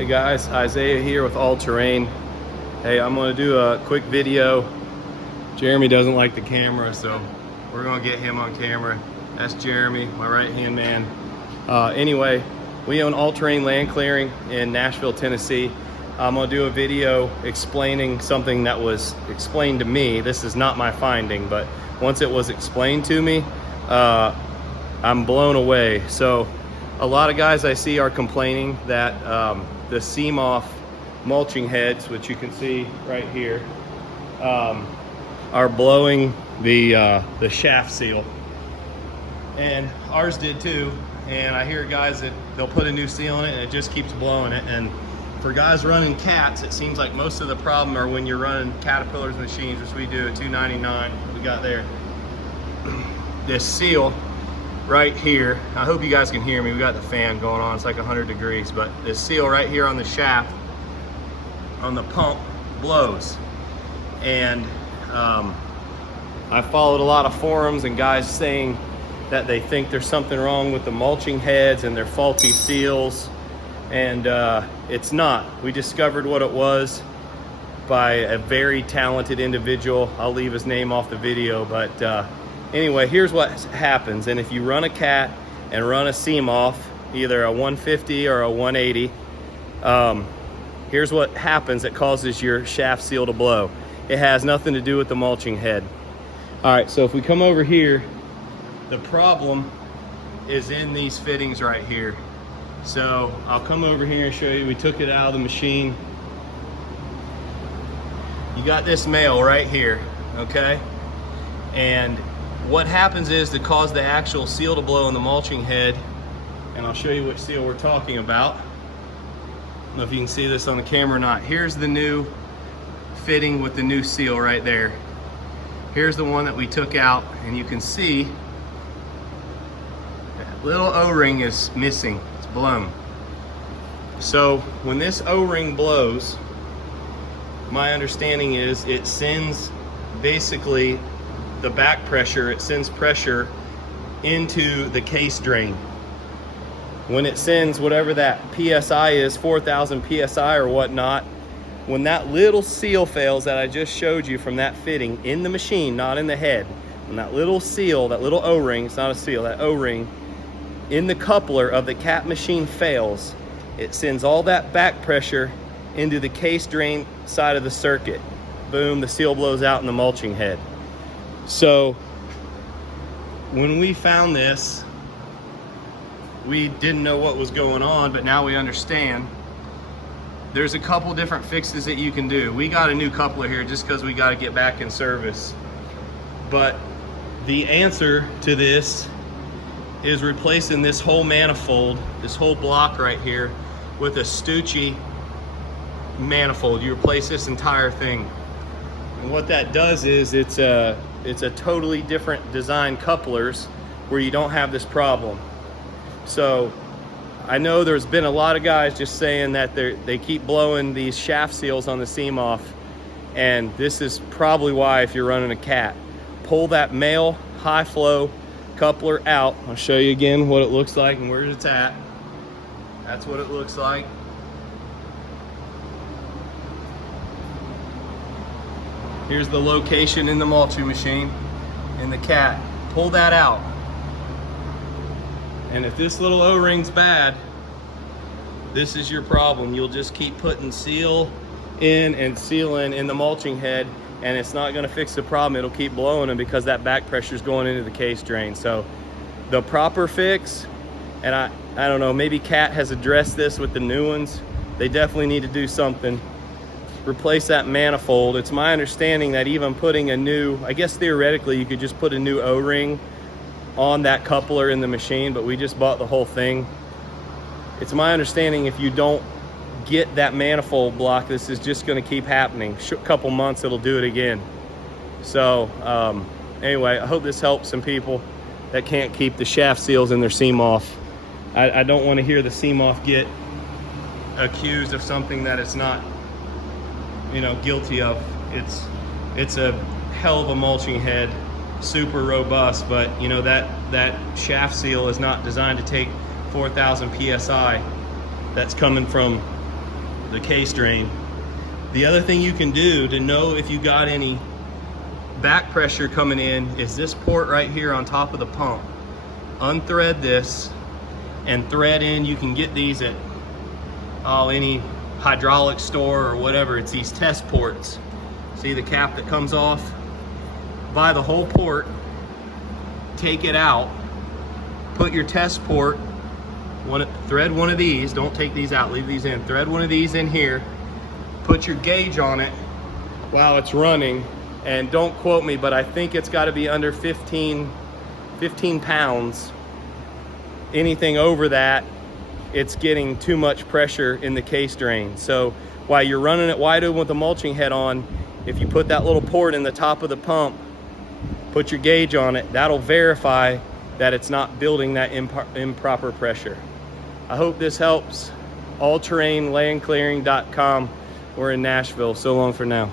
Hey guys, Isaiah here with All Terrain. Hey, I'm gonna do a quick video. Jeremy doesn't like the camera, so we're gonna get him on camera. That's Jeremy, my right-hand man. Anyway, we own All Terrain Land Clearing in Nashville, Tennessee. I'm gonna do a video explaining something that was explained to me. This is not my finding, but once it was explained to me, I'm blown away. So a lot of guys I see are complaining that the Cimaf mulching heads, which you can see right here, are blowing the shaft seal. And ours did too. And I hear guys that they'll put a new seal in it and it just keeps blowing it. And for guys running cats, it seems like most of the problem are when you're running Caterpillars machines, which we do at $2.99. We got there. This seal right here, I hope you guys can hear me. We got the fan going on, it's like 100 degrees, but this seal right here on the shaft, on the pump, blows. And I followed a lot of forums and guys saying that they think there's something wrong with the mulching heads and they're faulty seals, and it's not. We discovered what it was by a very talented individual. I'll leave his name off the video, but anyway, here's what happens. And if you run a cat and run a Cimaf, either a 150 or a 180, here's what happens that causes your shaft seal to blow. It has nothing to do with the mulching head. All right, so if we come over here, the problem is in these fittings right here. So I'll come over here and show you. We took it out of the machine. You got this male right here, okay? And what happens is, to cause the actual seal to blow in the mulching head, and I'll show you which seal we're talking about. I don't know if you can see this on the camera or not. Here's the new fitting with the new seal right there. Here's the one that we took out, and you can see that little O-ring is missing, it's blown. So when this O-ring blows, my understanding is it sends basically the back pressure, it sends pressure into the case drain. When it sends whatever that PSI is, 4,000 PSI or whatnot, when that little seal fails that I just showed you from that fitting in the machine, not in the head, when that little seal, that little O-ring, it's not a seal, that O-ring in the coupler of the cat machine fails, it sends all that back pressure into the case drain side of the circuit. Boom, the seal blows out in the mulching head. So when we found this, we didn't know what was going on, but now we understand. There's a couple different fixes that you can do. We got a new coupler here just because we got to get back in service. But the answer to this is replacing this whole manifold, this whole block right here, with a Stucci manifold. You replace this entire thing. And what that does is it's a totally different design couplers where you don't have this problem. So I know there's been a lot of guys just saying that they keep blowing these shaft seals on the Cimaf, and this is probably why. If you're running a cat, pull that male high flow coupler out. I'll show you again what it looks like and where it's at. That's what it looks like. Here's the location in the mulching machine in the cat. Pull that out. And if this little O-ring's bad, this is your problem. You'll just keep putting seal in and seal in the mulching head, and it's not gonna fix the problem. It'll keep blowing them because that back pressure is going into the case drain. So the proper fix, and I don't know, maybe Cat has addressed this with the new ones. They definitely need to do something. Replace that manifold. It's my understanding that even putting a new, I guess theoretically you could just put a new O-ring on that coupler in the machine, but we just bought the whole thing. It's my understanding if you don't get that manifold block, this is just going to keep happening. A couple months it'll do it again. So anyway, I hope this helps some people that can't keep the shaft seals in their Cimaf. I don't want to hear the Cimaf get accused of something that it's not, you know, guilty of. It's a hell of a mulching head, super robust, but you know that shaft seal is not designed to take 4,000 PSI that's coming from the case drain. The other thing you can do to know if you got any back pressure coming in is this port right here on top of the pump. Unthread this and thread in. You can get these at any hydraulic store or whatever. It's these test ports. See the cap that comes off? Buy the whole port, take it out, put your test port, thread one of these, don't take these out, leave these in, thread one of these in here, put your gauge on it while it's running, and don't quote me, but I think it's got to be under 15 pounds. Anything over that, it's getting too much pressure in the case drain. So while you're running it wide open with the mulching head on, if you put that little port in the top of the pump, put your gauge on it, that'll verify that it's not building that improper pressure. I hope this helps. Allterrainlandclearing.com. We're in Nashville. So long for now.